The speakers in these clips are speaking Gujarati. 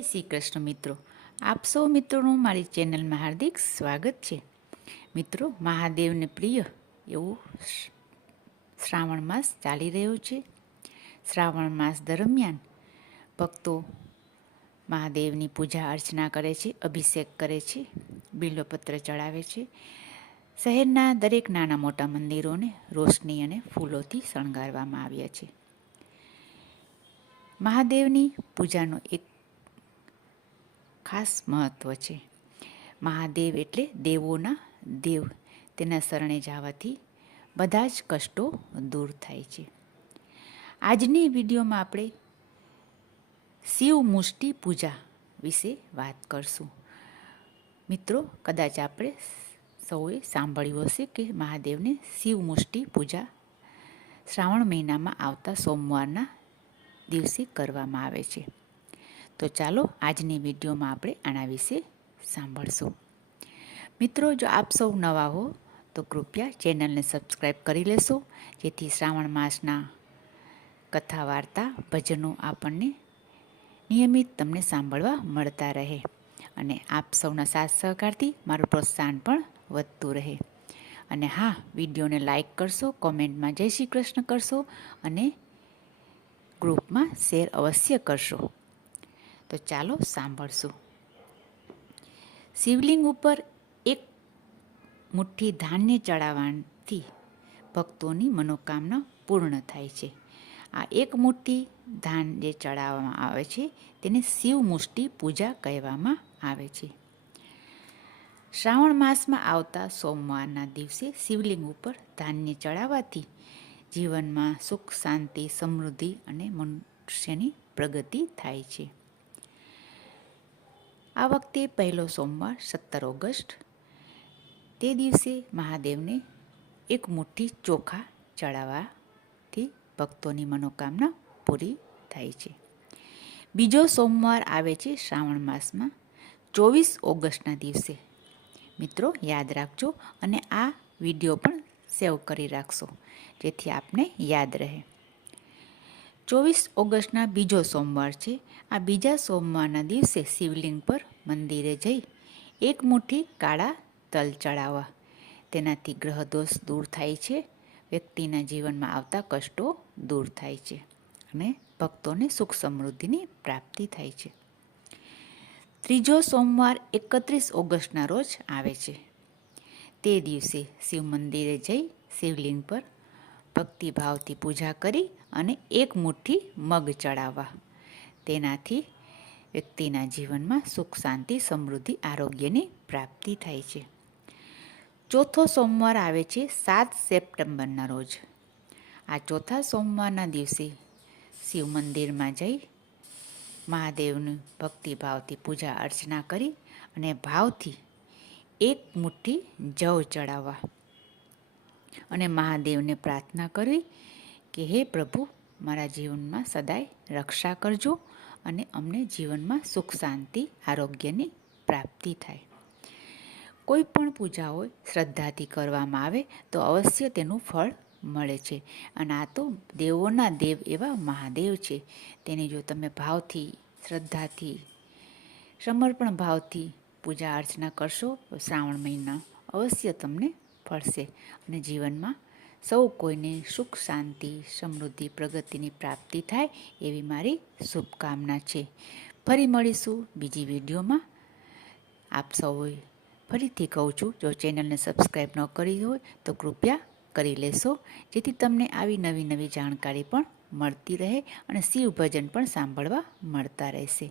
જય શ્રી કૃષ્ણ મિત્રો, આપ સૌ મિત્રોનું મારી ચેનલમાં હાર્દિક સ્વાગત છે. મિત્રો, મહાદેવને પ્રિય એવું શ્રાવણ માસ ચાલી રહ્યો છે. શ્રાવણ માસ દરમિયાન ભક્તો મહાદેવની પૂજા અર્ચના કરે છે, અભિષેક કરે છે, બિલ્વપત્ર ચડાવે છે. શહેરના દરેક નાના મોટા મંદિરોને રોશની અને ફૂલોથી શણગારવામાં આવ્યા છે. મહાદેવની પૂજાનો એક ખાસ મહત્વ છે. મહાદેવ એટલે દેવોના દેવ. તેના શરણે જવાથી બધા જ કષ્ટો દૂર થાય છે. આજની વિડીયોમાં આપણે શિવ મુષ્ટિ પૂજા વિશે વાત કરશું. મિત્રો, કદાચ આપણે સૌએ સાંભળ્યું હશે કે મહાદેવને શિવ મુષ્ટિ પૂજા શ્રાવણ મહિનામાં આવતા સોમવારના દિવસે કરવામાં આવે છે. તો ચાલો આજની વિડીયોમાં આપણે આના વિશે સાંભળશું. મિત્રો, જો આપ સૌ નવા હો તો કૃપયા ચેનલને સબસ્ક્રાઈબ કરી લેશો, જેથી શ્રાવણ માસના કથા વાર્તા ભજનો આપણને નિયમિત તમને સાંભળવા મળતા રહે અને આપ સૌના સાથ સહકારથી મારું પ્રોત્સાહન પણ વધતું રહે. અને હા, વિડીયોને લાઈક કરશો, કોમેન્ટમાં જય શ્રી કૃષ્ણ કરશો અને ગ્રુપમાં શેર અવશ્ય કરશો. તો ચાલો સાંભળશું. શિવલિંગ ઉપર એક મુઠ્ઠી ધાન્ય ચડાવવાથી ભક્તોની મનોકામના પૂર્ણ થાય છે. આ એક મુઠ્ઠી ધાન જે ચડાવવામાં આવે છે તેને શિવ મુષ્ટિ પૂજા કહેવામાં આવે છે. શ્રાવણ માસમાં આવતા સોમવારના દિવસે શિવલિંગ ઉપર ધાન્ય ચડાવવાથી જીવનમાં સુખ, શાંતિ, સમૃદ્ધિ અને મનુષ્યની પ્રગતિ થાય છે. આ વખતે પહેલો સોમવાર 17 ઓગસ્ટ, તે દિવસે મહાદેવને એક મુઠ્ઠી ચોખા ચડાવવાથી ભક્તોની મનોકામના પૂરી થાય છે. બીજો સોમવાર આવે છે શ્રાવણ માસમાં 24 ઓગસ્ટના દિવસે. મિત્રો, યાદ રાખજો અને આ વિડીયો પણ સેવ કરી રાખશો, જેથી આપને યાદ રહે. 24 ઓગસ્ટના બીજો સોમવાર છે. આ બીજા સોમવારના દિવસે શિવલિંગ પર મંદિરે જઈ એક મુઠ્ઠી કાળા તલ ચડાવવા. તેનાથી ગ્રહદોષ દૂર થાય છે, વ્યક્તિના જીવનમાં આવતા કષ્ટો દૂર થાય છે અને ભક્તોને સુખ સમૃદ્ધિની પ્રાપ્તિ થાય છે. ત્રીજો સોમવાર 31 ઓગસ્ટના રોજ આવે છે. તે દિવસે શિવ મંદિરે જઈ શિવલિંગ પર ભક્તિભાવથી પૂજા કરી અને એક મુઠ્ઠી મગ ચડાવવા. તેનાથી વ્યક્તિના જીવનમાં સુખ, શાંતિ, સમૃદ્ધિ, આરોગ્યની પ્રાપ્તિ થાય છે. ચોથો સોમવાર આવે છે 7 સપ્ટેમ્બરના રોજ. આ ચોથા સોમવારના દિવસે શિવ મંદિરમાં જઈ મહાદેવની ભક્તિભાવથી પૂજા અર્ચના કરી અને ભાવથી એક મુઠ્ઠી જવ ચડાવવા અને મહાદેવને પ્રાર્થના કરવી કે હે પ્રભુ, મારા જીવનમાં સદાય રક્ષા કરજો અને અમને જીવનમાં સુખ, શાંતિ, આરોગ્યની પ્રાપ્તિ થાય. કોઈ પણ પૂજા હોય શ્રદ્ધાથી કરવામાં આવે તો અવશ્ય તેનું ફળ મળે છે. અને આ તો દેવોના દેવ એવા મહાદેવ છે. તેની જો તમે ભાવથી, શ્રદ્ધાથી, સમર્પણ ભાવથી પૂજા અર્ચના કરશો તો શ્રાવણ મહિના અવશ્ય તમને ફળશે અને જીવનમાં સૌ કોઈને સુખ, શાંતિ, સમૃદ્ધિ, પ્રગતિની પ્રાપ્તિ થાય એવી મારી શુભકામના છે. ફરી મળીશું બીજી વિડીયોમાં. આપ સૌએ ફરીથી કહું છું, જો ચેનલને સબસ્ક્રાઈબ ન કરી હોય તો કૃપયા કરી લેશો, જેથી તમને આવી નવી નવી જાણકારી પણ મળતી રહે અને શિવ ભજન પણ સાંભળવા મળતા રહેશે.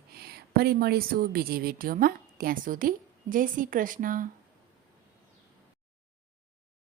ફરી મળીશું બીજી વિડીયોમાં. ત્યાં સુધી જય શ્રી કૃષ્ણ.